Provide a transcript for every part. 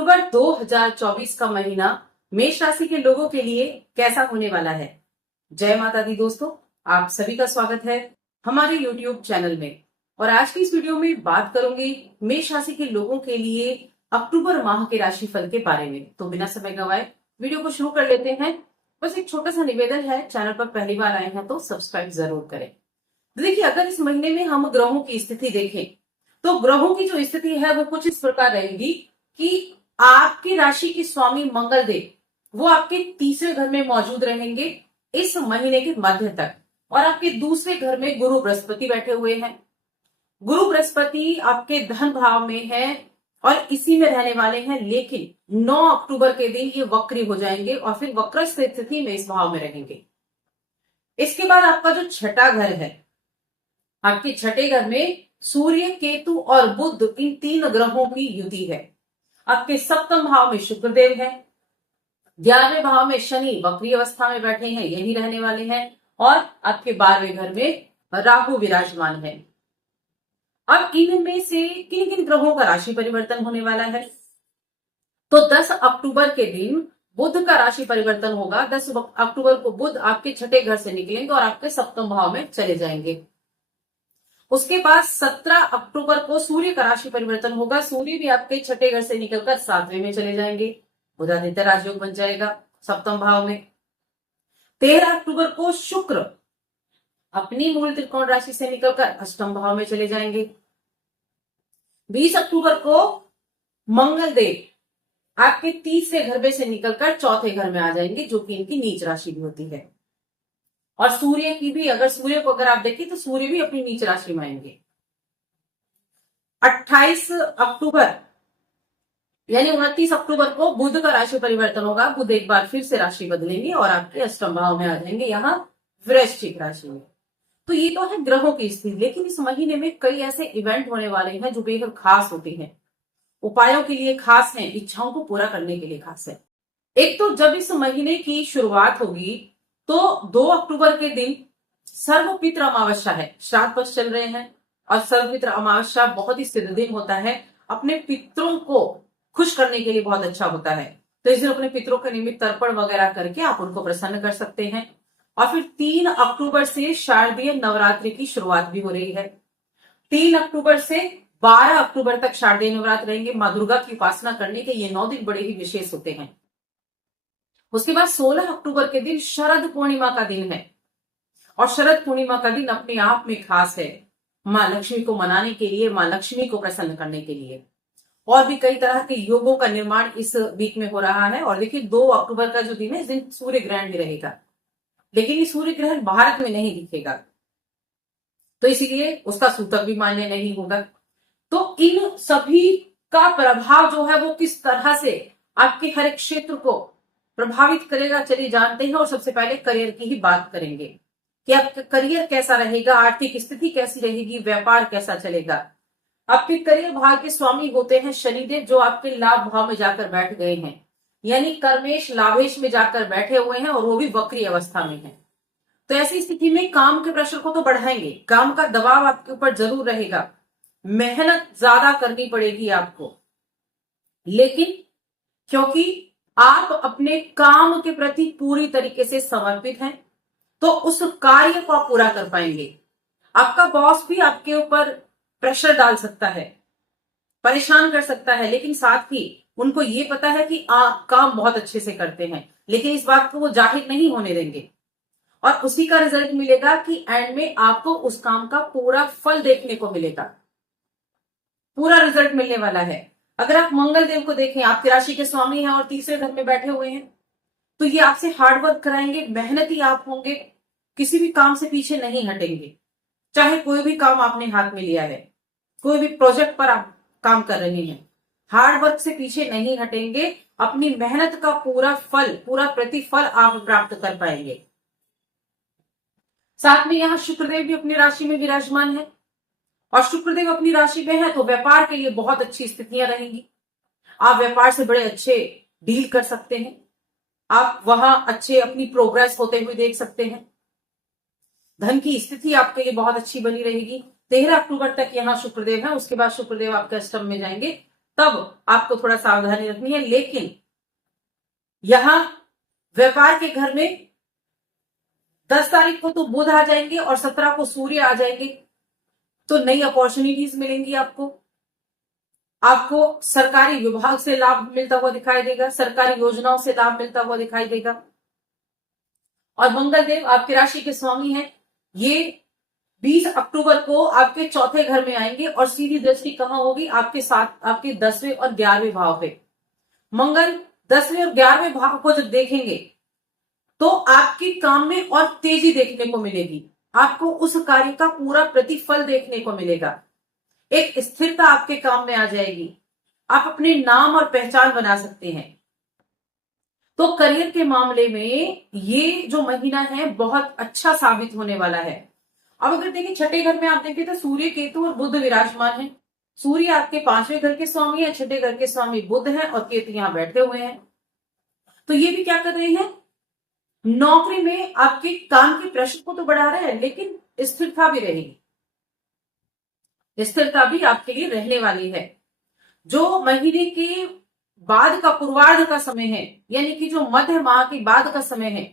अक्टूबर 2024 का महीना मेष राशि के लोगों के लिए कैसा होने वाला है। जय माता दी दोस्तों, आप सभी का स्वागत है हमारे YouTube चैनल में। और आज की इस वीडियो में बात करूंगी मेष राशि के लोगों के लिए अक्टूबर माह के राशिफल के बारे में। तो बिना समय गंवाए वीडियो को शुरू कर लेते हैं। बस एक छोटा सा निवेदन है, चैनल पर पहली बार आए हैं तो सब्सक्राइब जरूर करें। देखिए, अगर इस महीने में हम ग्रहों की स्थिति देखें तो ग्रहों की जो स्थिति है वो कुछ इस प्रकार रहेगी कि आपकी राशि के स्वामी मंगल देव वो आपके तीसरे घर में मौजूद रहेंगे इस महीने के मध्य तक, और आपके दूसरे घर में गुरु बृहस्पति बैठे हुए हैं। गुरु बृहस्पति आपके धन भाव में है और इसी में रहने वाले हैं, लेकिन 9 अक्टूबर के दिन ये वक्री हो जाएंगे और फिर वक्र स्थिति में इस भाव में रहेंगे। इसके बाद आपका जो छठा घर है, आपके छठे घर में सूर्य, केतु और बुध, इन 3 ग्रहों की युति है। आपके सप्तम भाव में शुक्रदेव है, 11वें भाव में शनि वक्री अवस्था में बैठे हैं, यही रहने वाले हैं, और आपके 12वें घर में राहु विराजमान है। अब इनमें से किन किन ग्रहों का राशि परिवर्तन होने वाला है, तो 10 अक्टूबर के दिन बुध का राशि परिवर्तन होगा। 10 अक्टूबर को बुध आपके छठे घर से निकलेंगे और आपके सप्तम भाव में चले जाएंगे। उसके बाद 17 अक्टूबर को सूर्य का राशि परिवर्तन होगा। सूर्य भी आपके छठे घर से निकलकर 7वें में चले जाएंगे, बुधादित्य राजयोग बन जाएगा सप्तम भाव में। 13 अक्टूबर को शुक्र अपनी मूल त्रिकोण राशि से निकलकर अष्टम भाव में चले जाएंगे। 20 अक्टूबर को मंगल देव आपके तीसरे घर में से निकलकर चौथे घर में आ जाएंगे, जो कि इनकी नीच राशि भी होती है। और सूर्य की भी, अगर सूर्य को अगर आप देखें तो सूर्य भी अपनी नीच राशि में आएंगे। 28 अक्टूबर यानी 29 अक्टूबर को बुध का राशि परिवर्तन होगा। बुध एक बार फिर से राशि बदलेंगे और आपके अष्टम भाव में आ जाएंगे, यहाँ वृश्चिक राशि में। तो ये तो है ग्रहों की स्थिति, लेकिन इस महीने में कई ऐसे इवेंट होने वाले हैं जो बेहद खास होते हैं, उपायों के लिए खास हैं, इच्छाओं को पूरा करने के लिए खास है। एक तो जब इस महीने की शुरुआत होगी तो 2 अक्टूबर के दिन सर्वपित्र अमावस्या है। श्राद्ध पक्ष चल रहे हैं और सर्वपित्र अमावस्या बहुत ही सिद्ध दिन होता है, अपने पितरों को खुश करने के लिए बहुत अच्छा होता है। तो इस दिन अपने पितरों के निमित्त तर्पण वगैरह करके आप उनको प्रसन्न कर सकते हैं। और फिर 3 अक्टूबर से शारदीय नवरात्रि की शुरुआत भी हो रही है। 3 अक्टूबर से 12 अक्टूबर तक शारदीय नवरात्र रहेंगे। मां दुर्गा की उपासना करने के ये 9 दिन बड़े ही विशेष होते हैं। उसके बाद 16 अक्टूबर के दिन शरद पूर्णिमा का दिन है, और शरद पूर्णिमा का दिन अपने आप में खास है, मां लक्ष्मी को मनाने के लिए, मां लक्ष्मी को प्रसन्न करने के लिए। और भी कई तरह के योगों का निर्माण इस वीक में हो रहा है। और देखिए 2 अक्टूबर का जो दिन है, इस दिन सूर्य ग्रहण भी रहेगा, लेकिन ये सूर्य ग्रहण भारत में नहीं दिखेगा, तो इसीलिए उसका सूतक भी मान्य नहीं होगा। तो इन सभी का प्रभाव जो है वो किस तरह से आपके हर एक क्षेत्र को प्रभावित करेगा, चलिए जानते हैं। और सबसे पहले करियर की ही बात करेंगे कि आपका करियर कैसा रहेगा, आर्थिक स्थिति कैसी रहेगी, व्यापार कैसा चलेगा। आपके करियर भाव के स्वामी होते हैं शनिदेव, जो आपके लाभ भाव में जाकर बैठ गए हैं, यानी कर्मेश लाभेश में जाकर बैठे हुए हैं, और वो भी वक्री अवस्था में है। तो ऐसी स्थिति में काम के प्रेशर को तो बढ़ाएंगे, काम का दबाव आपके ऊपर जरूर रहेगा, मेहनत ज्यादा करनी पड़ेगी आपको, लेकिन क्योंकि आप अपने काम के प्रति पूरी तरीके से समर्पित हैं तो उस कार्य को आप पूरा कर पाएंगे। आपका बॉस भी आपके ऊपर प्रेशर डाल सकता है, परेशान कर सकता है, लेकिन साथ ही उनको ये पता है कि आप काम बहुत अच्छे से करते हैं, लेकिन इस बात को वो जाहिर नहीं होने देंगे। और उसी का रिजल्ट मिलेगा कि एंड में आपको उस काम का पूरा फल देखने को मिलेगा, पूरा रिजल्ट मिलने वाला है। अगर आप मंगल देव को देखें, आपकी राशि के स्वामी हैं और तीसरे घर में बैठे हुए हैं, तो ये आपसे हार्ड वर्क कराएंगे, मेहनती आप होंगे, किसी भी काम से पीछे नहीं हटेंगे। चाहे कोई भी काम आपने हाथ में लिया है, कोई भी प्रोजेक्ट पर आप काम कर रहे हैं, हार्ड वर्क से पीछे नहीं हटेंगे, अपनी मेहनत का पूरा फल, पूरा प्रतिफल आप प्राप्त कर पाएंगे। साथ में यहाँ शुक्रदेव भी अपनी राशि में विराजमान है, और शुक्रदेव अपनी राशि में है तो व्यापार के लिए बहुत अच्छी स्थितियां रहेंगी। आप व्यापार से बड़े अच्छे डील कर सकते हैं, आप वहां अच्छे अपनी प्रोग्रेस होते हुए देख सकते हैं। धन की स्थिति आपके लिए बहुत अच्छी बनी रहेगी। 13 अक्टूबर तक यहाँ शुक्रदेव है, उसके बाद शुक्रदेव आपके अष्टम में जाएंगे, तब आपको थोड़ा सावधानी रखनी है। लेकिन यहां व्यापार के घर में 10 तारीख को तो बुध आ जाएंगे और 17 को सूर्य आ जाएंगे, तो नई अपॉर्चुनिटीज मिलेंगी आपको। आपको सरकारी विभाग से लाभ मिलता हुआ दिखाई देगा, सरकारी योजनाओं से लाभ मिलता हुआ दिखाई देगा। और मंगल देव आपकी राशि के स्वामी हैं, ये 20 अक्टूबर को आपके चौथे घर में आएंगे और सीधी दृष्टि कहां होगी? आपके साथ आपके 10वें और 11वें भाव पे। मंगल 10वें और 11वें भाव को जब देखेंगे तो आपके काम में और तेजी देखने को मिलेगी, आपको उस कार्य का पूरा प्रतिफल देखने को मिलेगा, एक स्थिरता आपके काम में आ जाएगी, आप अपने नाम और पहचान बना सकते हैं। तो करियर के मामले में ये जो महीना है बहुत अच्छा साबित होने वाला है। अब अगर देखिए छठे घर में आप देखें तो सूर्य, केतु और बुध विराजमान है। सूर्य आपके 5वें घर के स्वामी है, छठे घर के स्वामी बुध है और केतु यहां बैठे हुए हैं। तो ये भी क्या कर रहे हैं? नौकरी में आपके काम के प्रेशर को तो बढ़ा रहे हैं, लेकिन स्थिरता भी रहेगी, स्थिरता भी आपके लिए रहने वाली है। जो महीने के बाद का पूर्वार्ध का समय है, यानी कि जो मध्य माह के बाद का समय है,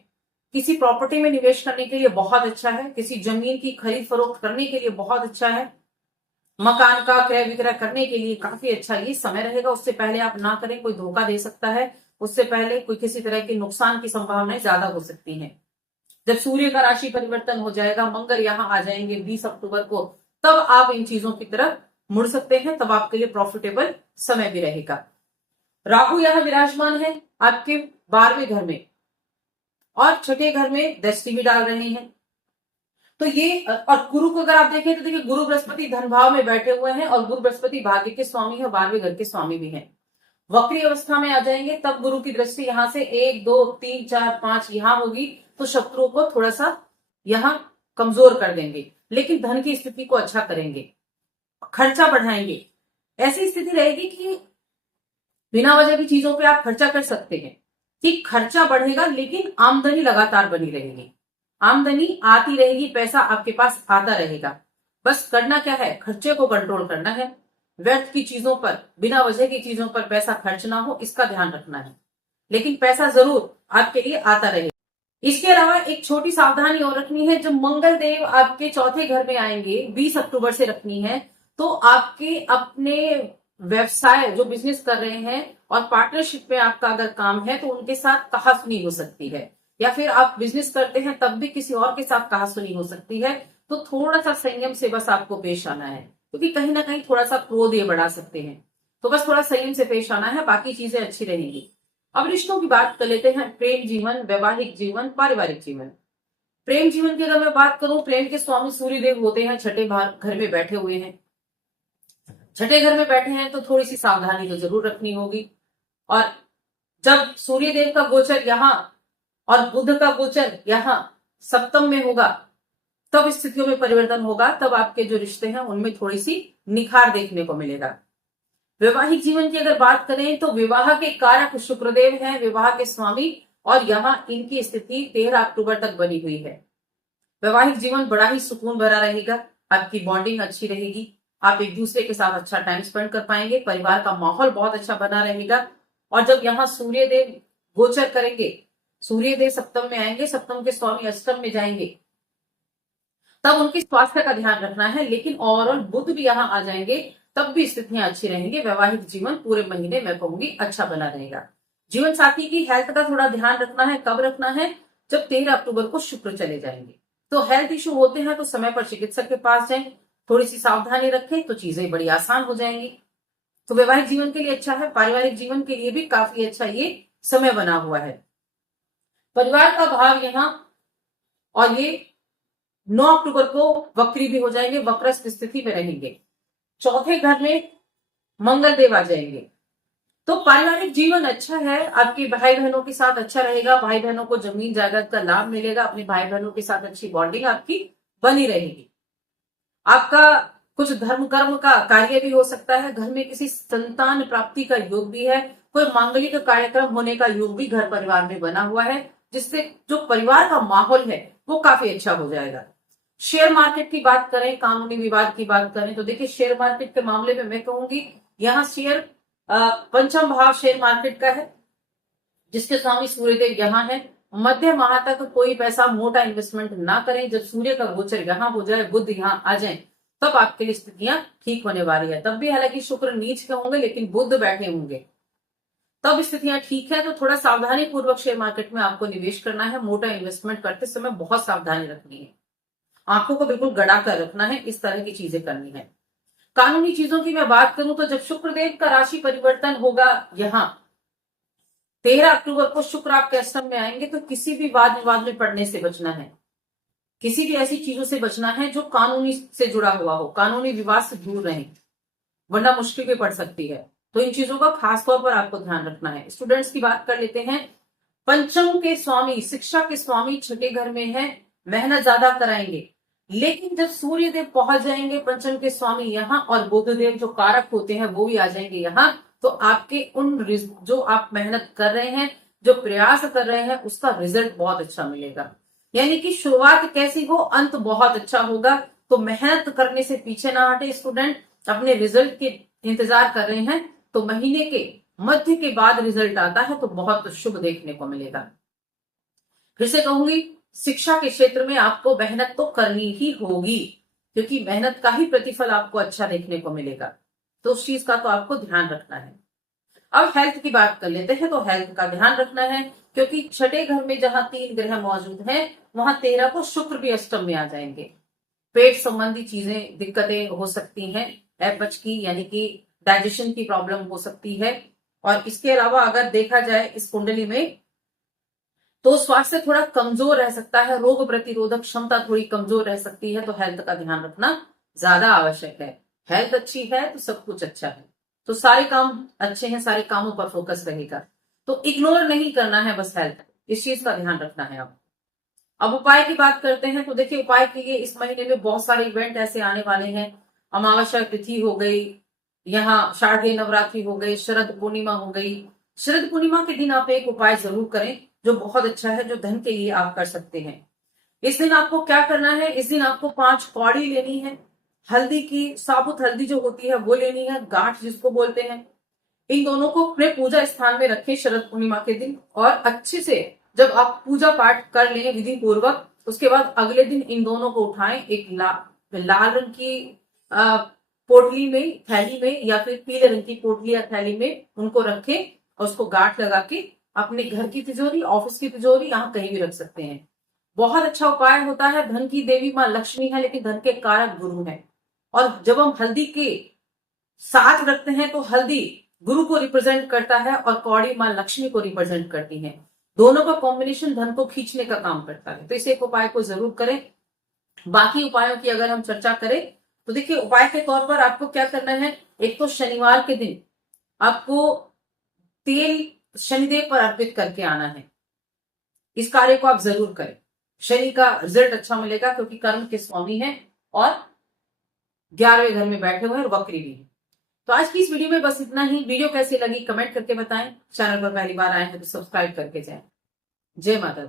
किसी प्रॉपर्टी में निवेश करने के लिए बहुत अच्छा है, किसी जमीन की खरीद फरोख्त करने के लिए बहुत अच्छा है, मकान का क्रय विक्रय करने के लिए काफी अच्छा ये समय रहेगा। उससे पहले आप ना करें, कोई धोखा दे सकता है, उससे पहले कोई किसी तरह के नुकसान की संभावनाएं ज्यादा हो सकती हैं। जब सूर्य का राशि परिवर्तन हो जाएगा, मंगल यहां आ जाएंगे 20 अक्टूबर को, तब आप इन चीजों की तरफ मुड़ सकते हैं, तब आपके लिए प्रॉफिटेबल समय भी रहेगा। राहु यहां विराजमान है आपके 12वें घर में और छठे घर में दृष्टि भी डाल रहे हैं। तो ये, और गुरु को अगर आप देखें तो देखिए गुरु बृहस्पति धन भाव में बैठे हुए हैं और गुरु बृहस्पति भाग्य के स्वामी है, 12वें घर के स्वामी भी हैं। वक्री अवस्था में आ जाएंगे तब गुरु की दृष्टि यहां से 1 2 3 4 5 यहां होगी, तो शत्रुओं को थोड़ा सा यहां कमजोर कर देंगे, लेकिन धन की स्थिति को अच्छा करेंगे, खर्चा बढ़ाएंगे। ऐसी स्थिति रहेगी कि बिना वजह की चीजों पे आप खर्चा कर सकते हैं, कि खर्चा बढ़ेगा लेकिन आमदनी लगातार बनी रहेगी, आमदनी आती रहेगी, पैसा आपके पास आता रहेगा। बस करना क्या है? खर्चे को कंट्रोल करना है, व्यर्थ की चीजों पर, बिना वजह की चीजों पर पैसा खर्च ना हो, इसका ध्यान रखना है, लेकिन पैसा जरूर आपके लिए आता रहे। इसके अलावा एक छोटी सावधानी और रखनी है, जब मंगल देव आपके चौथे घर में आएंगे 20 अक्टूबर से रखनी है, तो आपके अपने व्यवसाय जो बिजनेस कर रहे हैं और पार्टनरशिप में आपका अगर काम है तो उनके साथ कहासुनी हो सकती है, या फिर आप बिजनेस करते हैं तब भी किसी और के साथ कहासुनी हो सकती है। तो थोड़ा सा संयम से बस आपको पेश आना है, क्योंकि कहीं ना कहीं थोड़ा सा क्रोध ये बढ़ा सकते हैं, तो बस थोड़ा संयम से पेश आना है, बाकी चीजें अच्छी रहेंगी। अब रिश्तों की बात कर लेते हैं, प्रेम जीवन, वैवाहिक जीवन, पारिवारिक जीवन। प्रेम जीवन की अगर मैं बात करूं, प्रेम के स्वामी सूर्यदेव होते हैं, छठे घर में बैठे हुए हैं। छठे घर में बैठे हैं तो थोड़ी सी सावधानी तो जरूर रखनी होगी। और जब सूर्यदेव का गोचर यहां और बुध का गोचर यहां सप्तम में होगा, तब स्थितियों में परिवर्तन होगा, तब आपके जो रिश्ते हैं उनमें थोड़ी सी निखार देखने को मिलेगा। वैवाहिक जीवन की अगर बात करें तो विवाह के कारक शुक्रदेव हैं, विवाह के स्वामी, और यहां इनकी स्थिति 13 अक्टूबर तक बनी हुई है। वैवाहिक जीवन बड़ा ही सुकून भरा रहेगा, आपकी बॉन्डिंग अच्छी रहेगी, आप एक दूसरे के साथ अच्छा टाइम स्पेंड कर पाएंगे, परिवार का माहौल बहुत अच्छा बना रहेगा। और जब यहाँ सूर्यदेव गोचर करेंगे, सूर्यदेव सप्तम में आएंगे, सप्तम के स्वामी अष्टम में जाएंगे, तब उनकी स्वास्थ्य का ध्यान रखना है, लेकिन ओवरऑल बुध भी यहाँ आ जाएंगे, तब भी स्थितियां अच्छी रहेंगी। वैवाहिक जीवन पूरे महीने मैं कहूंगी अच्छा बना रहेगा। जीवन साथी की हेल्थ का थोड़ा ध्यान रखना है, कब रखना है? जब 13 अक्टूबर को शुक्र चले जाएंगे। तो हेल्थ इश्यू होते हैं तो समय पर चिकित्सक के पास जाएं, थोड़ी सी सावधानी रखें तो चीजें बड़ी आसान हो जाएंगी। तो वैवाहिक जीवन के लिए अच्छा है, पारिवारिक जीवन के लिए भी काफी अच्छा ये समय बना हुआ है। परिवार का भाव यहाँ, और ये 9 अक्टूबर को वक्री भी हो जाएंगे, वक्रस्थ स्थिति में रहेंगे। चौथे घर में मंगल देव आ जाएंगे, तो पारिवारिक जीवन अच्छा है, आपके भाई बहनों के साथ अच्छा रहेगा, भाई बहनों को जमीन जायदाद का लाभ मिलेगा, अपने भाई बहनों के साथ अच्छी बॉन्डिंग आपकी बनी रहेगी। आपका कुछ धर्म कर्म का कार्य भी हो सकता है, घर में किसी संतान प्राप्ति का योग भी है, कोई मांगलिक कार्यक्रम होने का योग भी घर परिवार में बना हुआ है, जिससे जो परिवार का माहौल है वो काफी अच्छा हो जाएगा। शेयर मार्केट की बात करें, कानूनी विवाद की बात करें, तो देखिए शेयर मार्केट के मामले में मैं कहूंगी यहाँ शेयर पंचम भाव शेयर मार्केट का है, जिसके स्वामी सूर्यदेव यहाँ है। मध्य माह तक कोई पैसा मोटा इन्वेस्टमेंट ना करें। जब सूर्य का गोचर यहाँ हो जाए, बुध यहाँ आ जाए, तब आपके लिए स्थितियां ठीक होने वाली है। तब भी हालांकि शुक्र नीच के होंगे, लेकिन बुध बैठे होंगे, तब स्थितियां ठीक है। तो थोड़ा सावधानी पूर्वक शेयर मार्केट में आपको निवेश करना है। मोटा इन्वेस्टमेंट करते समय बहुत सावधानी रखनी है, आंखों को बिल्कुल गड़ा कर रखना है, इस तरह की चीजें करनी है। कानूनी चीजों की मैं बात करूं तो जब शुक्रदेव का राशि परिवर्तन होगा यहाँ 13 अक्टूबर को, शुक्र आपके अष्टम में आएंगे, तो किसी भी वाद विवाद में पड़ने से बचना है। किसी भी ऐसी चीजों से बचना है जो कानूनी से जुड़ा हुआ हो, कानूनी विवाद से दूर रहें, वरना मुश्किल भी पड़ सकती है। तो इन चीजों का खासतौर पर आपको ध्यान रखना है। स्टूडेंट्स की बात कर लेते हैं। पंचम के स्वामी, शिक्षा के स्वामी छठे घर में है, मेहनत ज्यादा कराएंगे, लेकिन जब सूर्य देव पहुंच जाएंगे पंचम के स्वामी यहाँ, और बुध देव जो कारक होते हैं वो भी आ जाएंगे यहाँ, तो आपके उन जो आप मेहनत कर रहे हैं, जो प्रयास कर रहे हैं, उसका रिजल्ट बहुत अच्छा मिलेगा। यानी कि शुरुआत कैसी हो, अंत बहुत अच्छा होगा। तो मेहनत करने से पीछे ना हटे स्टूडेंट। अपने रिजल्ट के इंतजार कर रहे हैं तो महीने के मध्य के बाद रिजल्ट आता है तो बहुत शुभ देखने को मिलेगा। फिर से कहूंगी, शिक्षा के क्षेत्र में आपको मेहनत तो करनी ही होगी, क्योंकि मेहनत का ही प्रतिफल आपको अच्छा देखने को मिलेगा। तो उस चीज का तो आपको ध्यान रखना है। अब हेल्थ की बात कर लेते हैं। तो हेल्थ का ध्यान रखना है, क्योंकि छठे घर में जहां 3 ग्रह मौजूद हैं, वहां 13 को शुक्र भी अष्टम में आ जाएंगे। पेट संबंधी चीजें, दिक्कतें हो सकती हैं, अपच की यानी कि डाइजेशन की प्रॉब्लम हो सकती है। और इसके अलावा अगर देखा जाए इस कुंडली में, तो स्वास्थ्य थोड़ा कमजोर रह सकता है, रोग प्रतिरोधक क्षमता थोड़ी कमजोर रह सकती है। तो हेल्थ का ध्यान रखना ज्यादा आवश्यक है। हेल्थ अच्छी है तो सब कुछ अच्छा है, तो सारे काम अच्छे हैं, सारे कामों पर फोकस रहेगा। तो इग्नोर नहीं करना है बस हेल्थ, इस चीज का ध्यान रखना है। अब उपाय की बात करते हैं। तो देखिए, उपाय के लिए इस महीने में बहुत सारे इवेंट ऐसे आने वाले हैं। अमावस्या तिथि हो गई, यहाँ शारदीय नवरात्रि हो गई, शरद पूर्णिमा हो गई। शरद पूर्णिमा के दिन आप एक उपाय जरूर करें जो बहुत अच्छा है, जो धन के लिए आप कर सकते हैं। इस दिन आपको क्या करना है, इस दिन आपको 5 कौड़ी लेनी है, हल्दी की, साबुत हल्दी जो होती है वो लेनी है, गांठ जिसको बोलते हैं। इन दोनों को अपने पूजा स्थान में रखें शरद पूर्णिमा के दिन, और अच्छे से जब आप पूजा पाठ कर लें विधि पूर्वक, उसके बाद अगले दिन इन दोनों को उठाएं, एक लाल रंग की पोटली में, थैली में, या फिर पीले रंग की पोटली या थैली में उनको रखें, और उसको गांठ लगा के अपने घर की तिजोरी, ऑफिस की तिजोरी, यहाँ कहीं भी रख सकते हैं। बहुत अच्छा उपाय होता है। धन की देवी माँ लक्ष्मी है, लेकिन धन के कारक गुरु है। और जब हम हल्दी के साथ रखते हैं तो हल्दी गुरु को रिप्रेजेंट करता है और कौड़ी माँ लक्ष्मी को रिप्रेजेंट करती है। दोनों का कॉम्बिनेशन धन को खींचने का काम करता है। तो इस एक उपाय को जरूर करें। बाकी उपायों की अगर हम चर्चा करें तो देखिए, उपाय के तौर पर आपको क्या करना है। एक तो शनिवार के दिन आपको तेल शनिदेव पर अर्पित करके आना है। इस कार्य को आप जरूर करें, शनि का रिजल्ट अच्छा मिलेगा, क्योंकि कर्म के स्वामी है और 11वें घर में बैठे हुए हैं और वक्री भी है। तो आज की इस वीडियो में बस इतना ही। वीडियो कैसी लगी कमेंट करके बताएं। चैनल पर पहली बार आए हैं तो सब्सक्राइब करके जाएं। जय माता दी।